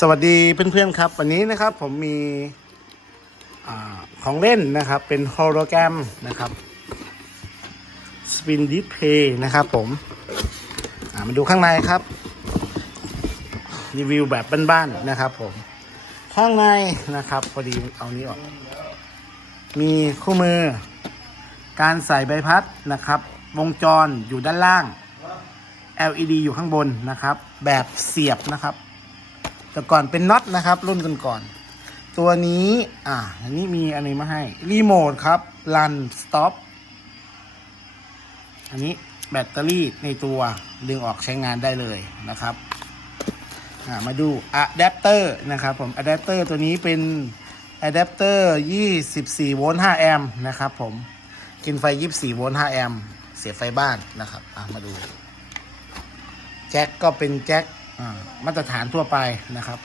สวัสดีเพื่อนๆครับ วันนี้นะครับผมมีอของเล่นนะครับ เป็นโฮโลแกรมนะครับสปินดิสเพย์นะครับผมมาดูข้างในครับ รีวิวแบบบ้านๆนะครับผมข้างในนะครับพอดีเอานี้ออก มีคู่มือ การใส่ใบพัดนะครับ วงจรอยู่ด้านล่าง LED อยู่ข้างบนนะครับ แบบเสียบนะครับ แต่ก่อนเป็นน็อตนะครับ รุ่นกันก่อนๆตัวนี้อ่าอันนี้มีอันนี้มาให้รีโมทครับรันสต็อปอันนี้แบตเตอรี่ในตัวดึงออกใช้งานได้เลยนะครับมาดูอะแดปเตอร์นะครับผมอะแดปเตอร์ตัวนี้เป็นอะแดปเตอร์ 24 โวลต์ 5 แอมป์นะครับผมกินไฟ 24 โวลต์ 5 แอมป์เสียบไฟบ้านนะครับมาดู แจ็คก็เป็นแจ็ค มาตรฐานทั่วไปนะครับ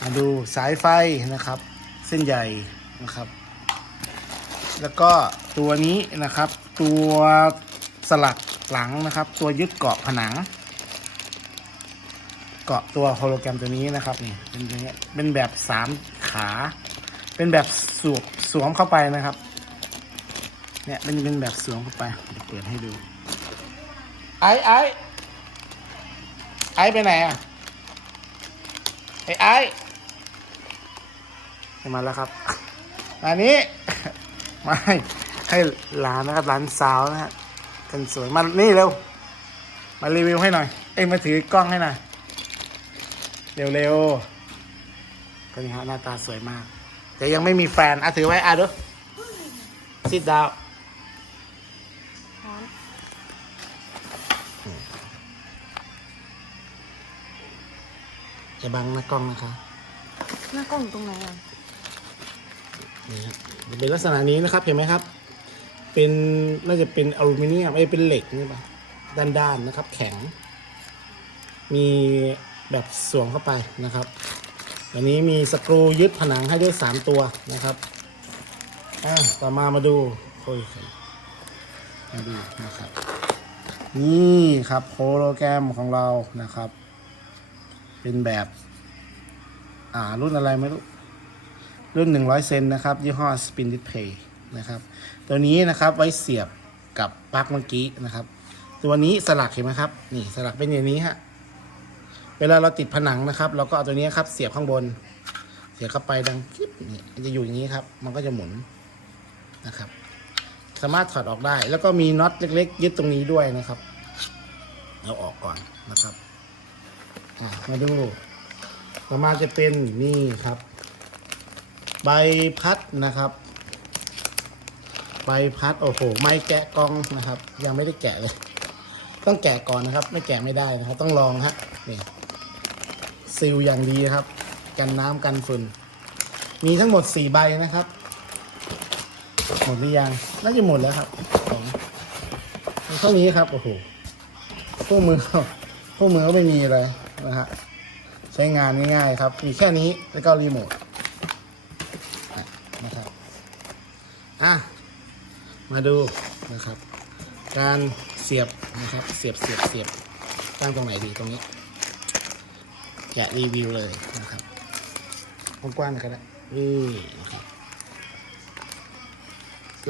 มาดูสายไฟนะครับ เส้นใหญ่นะครับ แล้วก็ตัวนี้นะครับ ตัวสลักหลังนะครับ ตัวยึดเกาะผนัง เกาะตัวโฮโลแกรมตัวนี้นะครับนี่เป็นอย่างเงี้ยเป็นแบบสามขา เป็นแบบสวมสวมเข้าไปนะครับเนี่ยเป็นเป็นแบบสวมเข้าไปเดี๋ยวเปิดให้ดูไอ้ไอ้ อ้ไปไหนอะไอ้ไอ้ให้มาแล้วครับอันนี้มาให้ให้หลานนะครับหลานสาวนะฮะกันสวยมานี่เร็ว มารีวิวให้หน่อย เอ้ยมาถือกล้องให้หน่อยเร็วๆก็นี่ฮะหน้าตาสวยมาก แต่ยังไม่มีแฟนอะถือไว้อะดูซิดดาว จะบังหน้ากล้องนะคะ หน้ากล้องอยู่ตรงไหนอะนี่ครับจะเป็นลักษณะนี้นะครับเห็นไหมครับ เป็นน่าจะเป็นอลูมิเนียมไม่เป็นเหล็กนี่ปะด้านๆนะครับ แข็ง มีแบบสวมเข้าไปนะครับ อันนี้มีสกรูยึดผนังให้ด้วยสามตัวนะครับอะต่อมามาดูโอ้ยมาดูนะครับ นี่ครับโฮโลแกรมของเรานะครับ เป็นแบบ อ่ารุ่นอะไรไม่รู้ รุ่น 100 เซนนะครับ ยี่ห้อ Spin Display นะครับ ตัวนี้นะครับไว้เสียบกับปลั๊กเมื่อกี้นะครับ ตัวนี้สลักเห็นไหมครับ นี่สลักเป็นอย่างนี้ฮะ เวลาเราติดผนังนะครับ เราก็เอาตัวนี้ครับ เสียบข้างบน เสียบเข้าไปดังคลิปนี่มันจะอยู่อย่างนี้ครับ มันก็จะหมุนนะครับ สามารถถอดออกได้ แล้วก็มีน็อตเล็ก ๆ ยึดตรงนี้ด้วยนะครับ เอาออกก่อนนะครับ มาดู ต่อมาจะเป็นนี่ครับ ใบพัดนะครับ ใบพัดโอ้โห ไม่แกะกล้องนะครับ ยังไม่ได้แกะเลย ต้องแกะก่อนนะครับ ไม่แกะไม่ได้นะครับ ต้องลองฮะนี่ซีลอย่างดีครับ กันน้ำกันฝุ่น มีทั้งหมดสี่ใบนะครับ หมดหรือยัง น่าจะหมดแล้วครับผมเท่านี้ครับ โอ้โหพวกมือพวกมือก็ไม่มีเลย นะฮะใช้งานง่ายๆครับมีแค่นี้แล้วก็รีโมทนะครับอะมาดูนะครับ การเสียบนะครับเสียบเสียบเสียบตั้งตรงไหนดีตรงนี้แกะรีวิวเลยนะครับกว้างๆก็ได้นี่นะครับ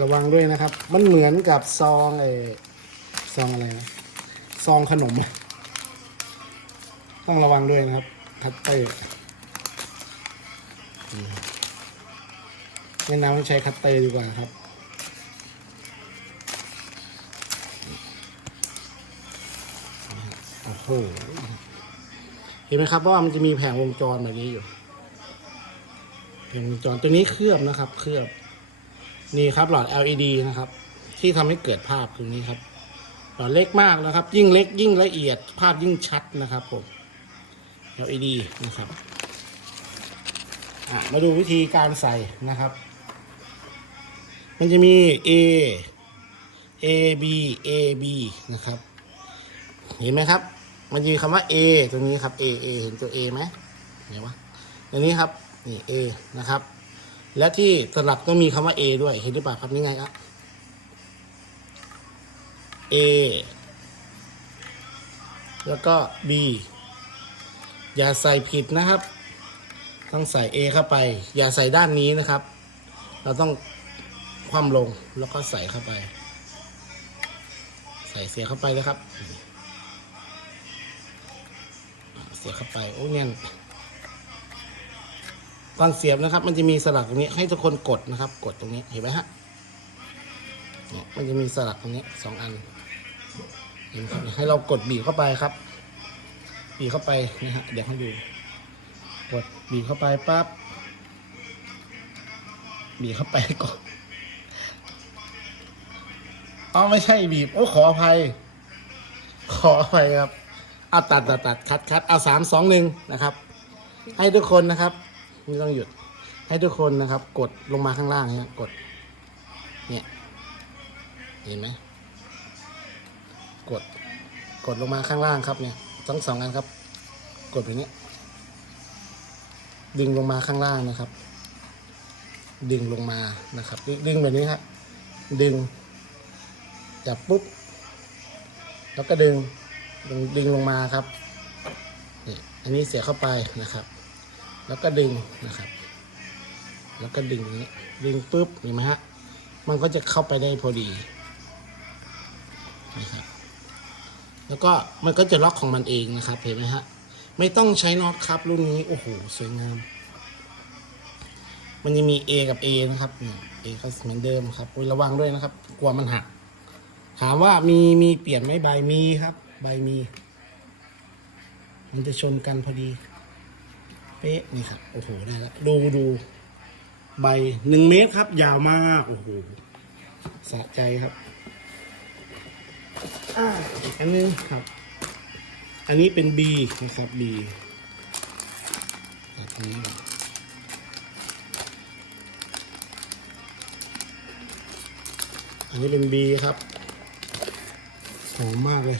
ระวังด้วยนะครับ มันเหมือนกับซองไอซองอะไรนะซองขนมอะ ต้องระวังด้วยนะครับคัตเตอร์แนะนำให้ใช้คัตเตอร์ดีกว่าครับโอ้โหเห็นไหมครับว่ามันจะมีแผงวงจรแบบนี้อยู่แผงวงจรตัวนี้เคลือบนะครับ เคลือบ นี่ครับหลอด LED นะครับ ที่ทำให้เกิดภาพคือนี้ครับหลอดเล็กมากนะครับ ยิ่งเล็กยิ่งละเอียด ภาพยิ่งชัดนะครับผม LED นะครับมาดูวิธีการใส่นะครับ มันจะมี A A B A B นะครับ เห็นไหมครับ มันมีคำว่า A ตรงนี้ครับ A A เห็นตัว A ไหมเห็นปะตรงนี้ครับ นี่ A นะครับ และที่สลักต้องมีคำว่า A ด้วย เห็นหรือเปล่าครับนี่ไงครับ A แล้วก็ B อย่าใส่ผิดนะครับ ต้องใส่ A เข้าไป อย่าใส่ด้านนี้นะครับ เราต้องคว่ำลงแล้วก็ใส่เข้าไป ใส่เสียเข้าไปเลยครับ เสียเข้าไปโอ้เนี่ยตอนเสียบนะครับ มันจะมีสลักตรงนี้ให้ทุกคนกดนะครับ กดตรงนี้เห็นไหมฮะมันจะมีสลักตรงนี้สองอันเห็นไหมครับให้เรากดบีบเข้าไปครับ บีบเข้าไปนะฮะเดี๋ยวให้ดูกดบีบเข้าไปปั๊บบีบเข้าไปก่อนอ๋อไม่ใช่บีบโอ้ขออภัย ขออภัยครับเอาตัดตัดตัดคัดคัดเอาสามสองหนึ่งนะครับ ให้ทุกคนนะครับไม่ต้องหยุด ให้ทุกคนนะครับ กดลงมาข้างล่างเนี่ยกด เนี่ยเห็นไหมกด กดลงมาข้างล่างครับเนี่ย ทั้งสองอันครับ กดแบบนี้ ดึงลงมาข้างล่างนะครับ ดึงลงมานะครับ ดึงแบบนี้ครับดึงจับปุ๊บ แล้วก็ดึงดึงดึงลงมาครับนี่อันนี้เสียเข้าไปนะครับ แล้วก็ดึงนะครับ แล้วก็ดึงอย่างนี้ดึงปุ๊บเห็นไหมฮะมันก็จะเข้าไปได้พอดีนะครับ แล้วก็มันก็จะล็อกของมันเองนะครับเห็นไหมฮะไม่ต้องใช้น็อตครับรุ่นนี้โอ้โหสวยงาม มันจะมี A กับ A นะครับเนี่ย A ก็เหมือนเดิมครับระวังด้วยนะครับ กลัวมันหัก ถามว่ามีมีเปลี่ยนไหมใบมีครับ ใบมี มันจะชนกันพอดีเป๊ะนี่ครับโอ้โหได้แล้วดูดูใบหนึ่งเมตรครับ ยาวมาก โอ้โหสะใจครับ อีกอันนึงครับ อันนี้เป็น B นะครับ B ตัดนี้อันนี้เป็น B ครับหอมมากเลย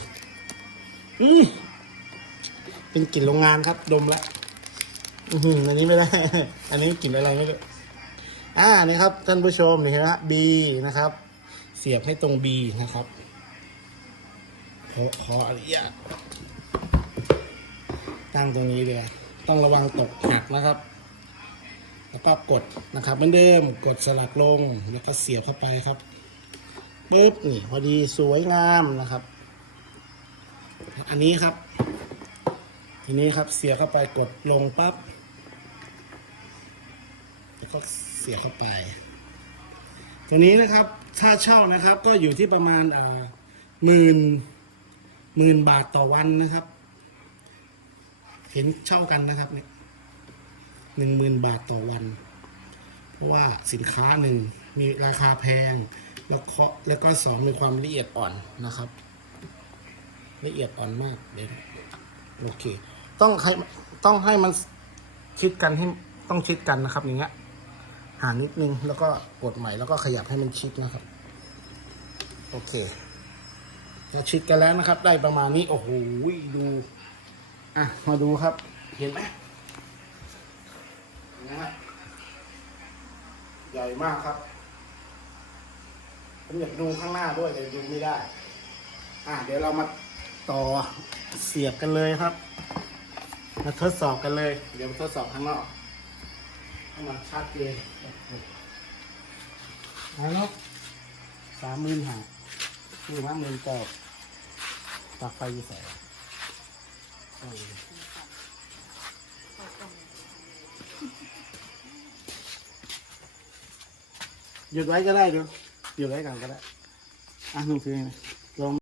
อืมเป็นกลิ่นโรงงานครับ ดมละอือหืออันนี้ไม่ได้ อันนี้กลิ่นอะไรไม่รู้อ่านี่ครับ ท่านผู้ชมนี่ฮะ B นะครับ เสียบให้ตรง B นะครับ ขอขออนุญาตตั้งตรงนี้เลยต้องระวังตกหักนะครับ แล้วก็กดนะครับเหมือนเดิมกดสลักลงแล้วก็เสียบเข้าไปครับปึ๊บนี่พอดีสวยงามนะครับ อันนี้ครับ ทีนี้ครับเสียบเข้าไปกดลงปั๊บแล้วก็เสียบเข้าไป ตัวนี้นะครับถ้าเช่านะครับก็อยู่ที่ประมาณอ่าหมื่น หมื่นบาทต่อวันนะครับ เห็นเช่ากันนะครับเนี่ยหนึ่งหมื่นบาทต่อวัน เพราะว่าสินค้าหนึ่งมีราคาแพง แล้วก็แล้วก็สองมีความละเอียดอ่อนนะครับ ละเอียดอ่อนมากเดี๋ยวโอเค ต้องให้ต้องให้มันชิดกันให้ต้องชิดกันนะครับ อย่างเงี้ยหานิดนึงแล้วก็กดใหม่แล้วก็ขยับให้มันชิดนะครับ โอเค จะชิดกันแล้วนะครับ ได้ประมาณนี้ โอ้โหดู อะ มาดูครับ เห็นไหมนะฮะใหญ่มากครับผมอยากดูข้างหน้าด้วยแต่ดูไม่ได้ อะเดี๋ยวเรามาต่อเสียบกันเลยครับ มาทดสอบกันเลย เดี๋ยวมาทดสอบข้างนอกให้มันชัดเจนเอาแล้วสามหมื่นห้า คือห้าหมื่นเก้าตักไฟอยู่ส่เอายหยุดไว้ก็ได้เดี๋ยวหยุดไว้กันก็ได้อะหนุ่มซื้อไหม